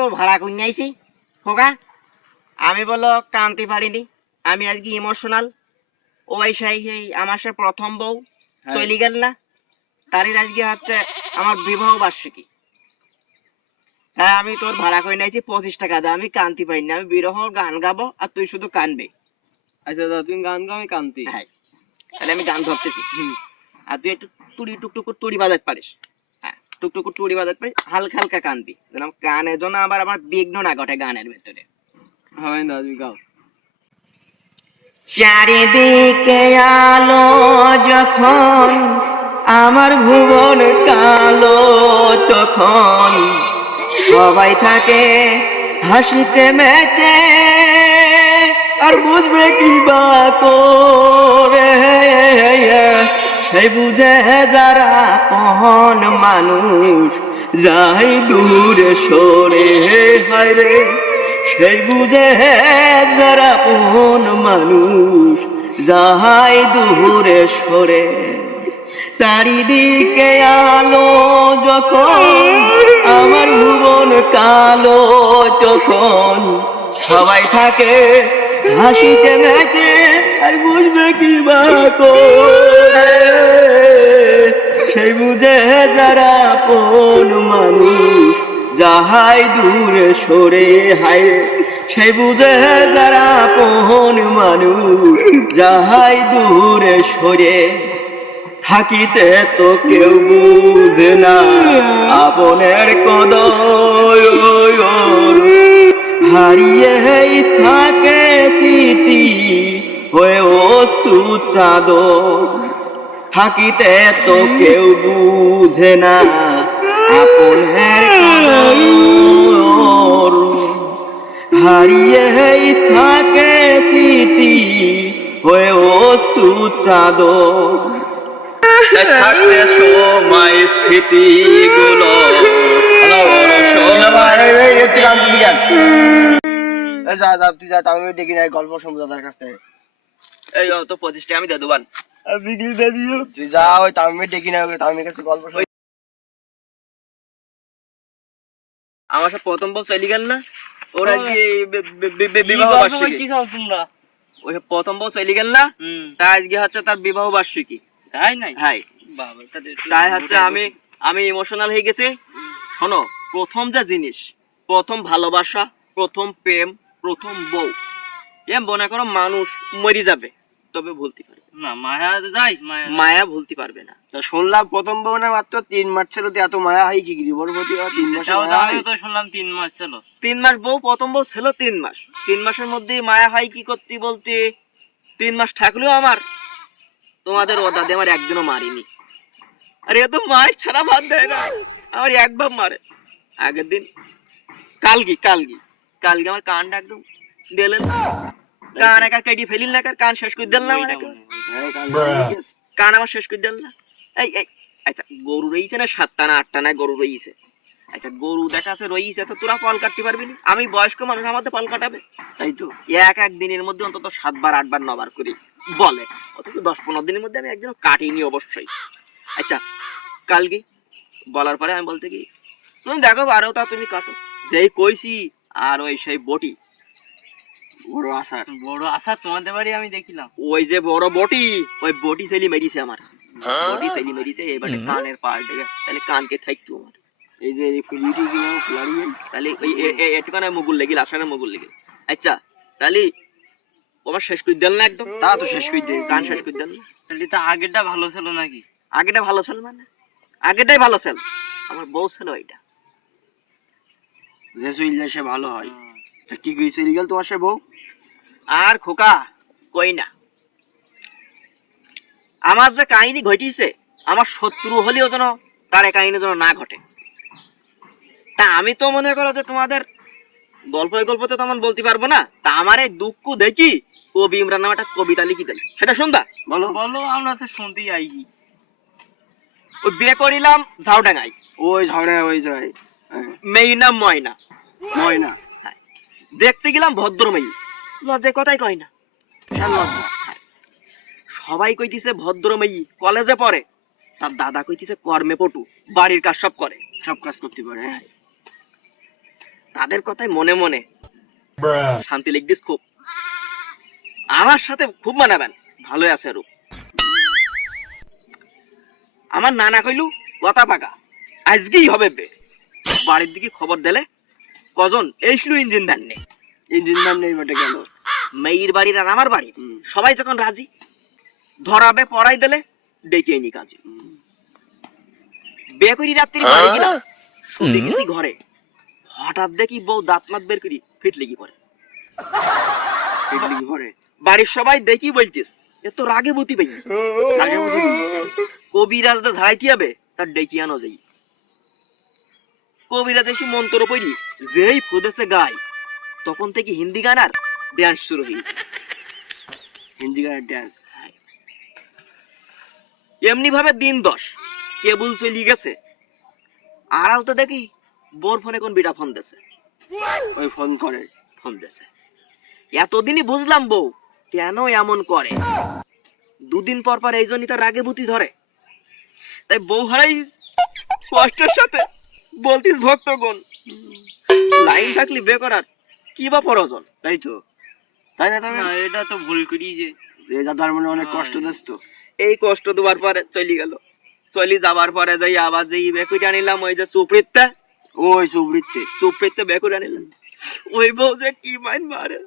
তো ভাড়া করে আইছি। খোকা আমি বলো কানতে পারিনি আমি আজকে ইমোশনাল ওই সেই সেই আমার সে প্রথম বউ হ্যাঁ। চলে গেল না। তারই আজকে হচ্ছে আমার বিবাহ বার্ষিকী। হ্যাঁ আমি তোর ভাড়া করে নিয়েছি পঁচিশ টাকা দে আমি কানতে পারিনি আমি বিরহ গান গাবো আর তুই শুধু কানবে। আচ্ছা দাদা তুমি গান গাও আমি কান্তি। হ্যাঁ তাহলে আমি গান ধরতেছি। হুম। আর তুই একটু তুড়ি টুকটুক তুড়ি বাজাতে পারিস। টুকটুক বাজাতে পারিস হালকা হালকা কানবি যেন কানের জন্য আবার আমার বিঘ্ন না ঘটে গানের ভেতরে। হ্যাঁ তুমি গাও। চারিদিকে আলো যখন আমার ভুবন কালো তখন। সবাই থাকে হাসিতে মেতে আর বুঝবে কি বা করে। সেই বুঝে যারা কহন মানুষ, যাই দূরে সরে হায় রে। সেই বুঝে যারা কোন মানুষ যাহাই দূরে সরে। চারিদিকে আলো যখন, আমার ভুবন কালো তখন সবাই থাকে হাসিতে নেচে, আর বুঝবে কি বা সেই বুঝে যারা কোন মানুষ, যাহাই দূরে সরে হায়। সেই বুঝে যারা কোন মানুষ, যাহাই দূরে সরে, থাকিতে তো কেউ বুঝে না। আপনের কদর হারিয়ে থাকে স্মৃতি হয়ে ও সুচাদর থাকিতে তো কেউ বুঝে না আপনের কদর হারিয়ে থাকে স্মৃতি হয়ে ও সুচাদর থাকতে সময় স্মৃতিগুলো যা যা তুই যা আমি ডেকে নাই গল্প শুনব দাদার কাছ থেকে। এই তো পঁচিশ টাকা আমি দিয়ে দেবান বিক্রি দিয়ে দিও। তুই যা ওই তামিমের ডেকে নাই তামিমের কাছে গল্প শুন আমার সব প্রথম বউ চলে গেল না? ওরা যে বিবাহ তোমরা? ওই প্রথম বউ চলে গেল না? তা আজকে হচ্ছে তার বিবাহ বার্ষিকী। তাই নাই? হাই বাবা তাই হচ্ছে আমি আমি ইমোশনাল হয়ে গেছি। শোনো প্রথম যে জিনিস প্রথম ভালোবাসা প্রথম প্রেম প্রথম বউ। এম মনে করো মানুষ মরে যাবে তবে ভুলতে পারবে। না মায়া যাই মায়া মায়া ভুলতে পারবে না। তা শুনলাম প্রথম বউনে মাত্র তিন মাস ছিল তো এত মায়া হয় কি গিরি বড় প্রতি তিন মাসে তো তো শুনলাম তিন মাস ছিল। তিন মাস বউ প্রথম বউ ছিল তিন মাস। তিন মাসের মধ্যে মায়া হয় কি করতে বলতে? তিন মাস থাকলেও আমার। তোমাদের ও দাদি আমার একদিনও মারিনি। আর এ তো মায়ের ছাড়া ভাত দেয় না। আমার একবার মারে। আগের দিন কালগি। কালগি কালকে আমার কানটা একদম দিলেন কান একার কেটে ফেলিল না কান শেষ করে দিল না আমার কান কান আমার শেষ করে দিল না। এই এই আচ্ছা গরু রয়েছে না সাতটা না আটটা না গরু রয়েছে আচ্ছা গরু দেখা আছে রয়েছে তো তোরা পাল কাটতে পারবি না। আমি বয়স্ক মানুষ, আমাদের পাল কাটাবে। তাই তো, এক এক দিনের মধ্যে অন্তত সাতবার, আটবার, নবার করি বলে। অথচ দশ পনেরো দিনের মধ্যে আমি একজন কাটিনি অবশ্যই। আচ্ছা কালকে বলার পরে আমি বলতে কি তুমি দেখো পারো তা তুমি কাটো। যেই কইছি আর ওই সেই বটি। বড় আশা বড় আশা তোমাদের বাড়ি আমি দেখিলাম। ওই যে বড় বটি ওই বটি সেলি মেরিছে আমার। বটি সেলি মেরিছে এবারে কানের পাল থেকে তাহলে কানকে থাকতো আমার। এই যে এই ফুলিটি কি ফুলারি তাহলে ওই এটুকানে মুগুল লেগিল আসানে মুগুল লেগিল আচ্ছা তাহলে ও শেষ করে দিল না একদম? তা তো শেষ করে দে গান শেষ করে দিল না। তাহলে তো আগেরটা ভালো ছিল নাকি? আগেটা ভালো ছিল মানে? আগেটাই ভালো ছিল। আমার বউ ছিল ওইটা। যে সে ভালো হয়। তা কি কই চলে গেল তোমার সে বউ? আর খোকা কই না। আমার যে কাহিনী ঘটিছে আমার শত্রু হলেও যেন তার এই কাহিনী যেন না ঘটে। তা আমি তো মনে করো যে তোমাদের গল্প গল্পতে তেমন বলতে পারব না। তা আমার এই দুঃখ দেখি কবি ইমরান নামে একটা কবিতা লিখি দেয়। সেটা শুনবা? বলো। বলো আমরা তো শুনতেই আইছি। ওই বিয়ে করিলাম ঝাউডাঙ্গাই ওই ঝগড়া ওই যায় হ্যাঁ, নাম ময়না। ময়না দেখতে গেলাম ভদ্রমেয়ী লজ্জায় কথাই কয় না। লজ্জা। সবাই কইতিছে ভদ্রমেয়ী কলেজে পড়ে। তার দাদা কইতিছে কর্মে পটু বাড়ির কাজ সব করে। সব কাজ করতে পারে হ্যাঁ। তাদের কথাই মনে মনে শান্তি লিখদিস খুব। আমার সাথে খুব মানাবেন। ভালো আছে রূপ। আমার নানা কইলু কথা পাকা। আজকেই হবে বে। বাড়ির দিকে খবর দিলে কজন? এইসলু ইঞ্জিন ধান নেই। ইঞ্জিন ম্যান নেই বটে গেল মেয়ের বাড়ির আর আমার বাড়ির। সবাই যখন রাজি ধরাবে পড়াই দিলে ডেকে নি কাজে। বিয়ে করি রাত্রি বাড়ি গেলাম শুতে গেছি ঘরে। হঠাৎ দেখি বউ দাঁত মাত বের করি ফিটলে কি পরে ইডলি কি করে বাড়ির সবাই দেখি বলছিস এ তো রাগে বুতি পাই আগে বুঝি কবিরাজ দা ঝাড়াইতে হবে তার ডেকে আনো যাই। কবিরাজ এসে মন্ত্র পড়ি, যেই ফুদেছে গায়, তখন থেকে হিন্দি গান আর ড্যান্স শুরু হয়েছে হিন্দি গানের ড্যান্স এমনি ভাবে দিন দশ, কেবল চলি গেছে। আড়াল তো দেখি, বোর ফোনে কোন বিটা ফোন দেছে। ওই ফোন করে, ফোন দেছে। এতদিনই বুঝলাম বউ, কেন এমন করে? দুদিন পর পর এই জন্যই তার রাগে বুতি ধরে। তাই বউ হারাই কষ্টের সাথে বলতিস ভক্তগণ। লাইন থাকলি বে করার কি বা প্রয়োজন তাই তো? তাই না না এটা তো ভুল করি যে। যে দাদার মনে অনেক কষ্ট দিস তো। এই কষ্ট দুবার পরে চলি গেল। চলি যাবার পরে যাই আবার যাই বেকুইটা আনিলাম ওই যে সুপ্রিতটা ওই সুবৃত্তি সুপ্রিতটা বেকুইটা আনিলাম। ওই বউ যে কি মাইন মারে।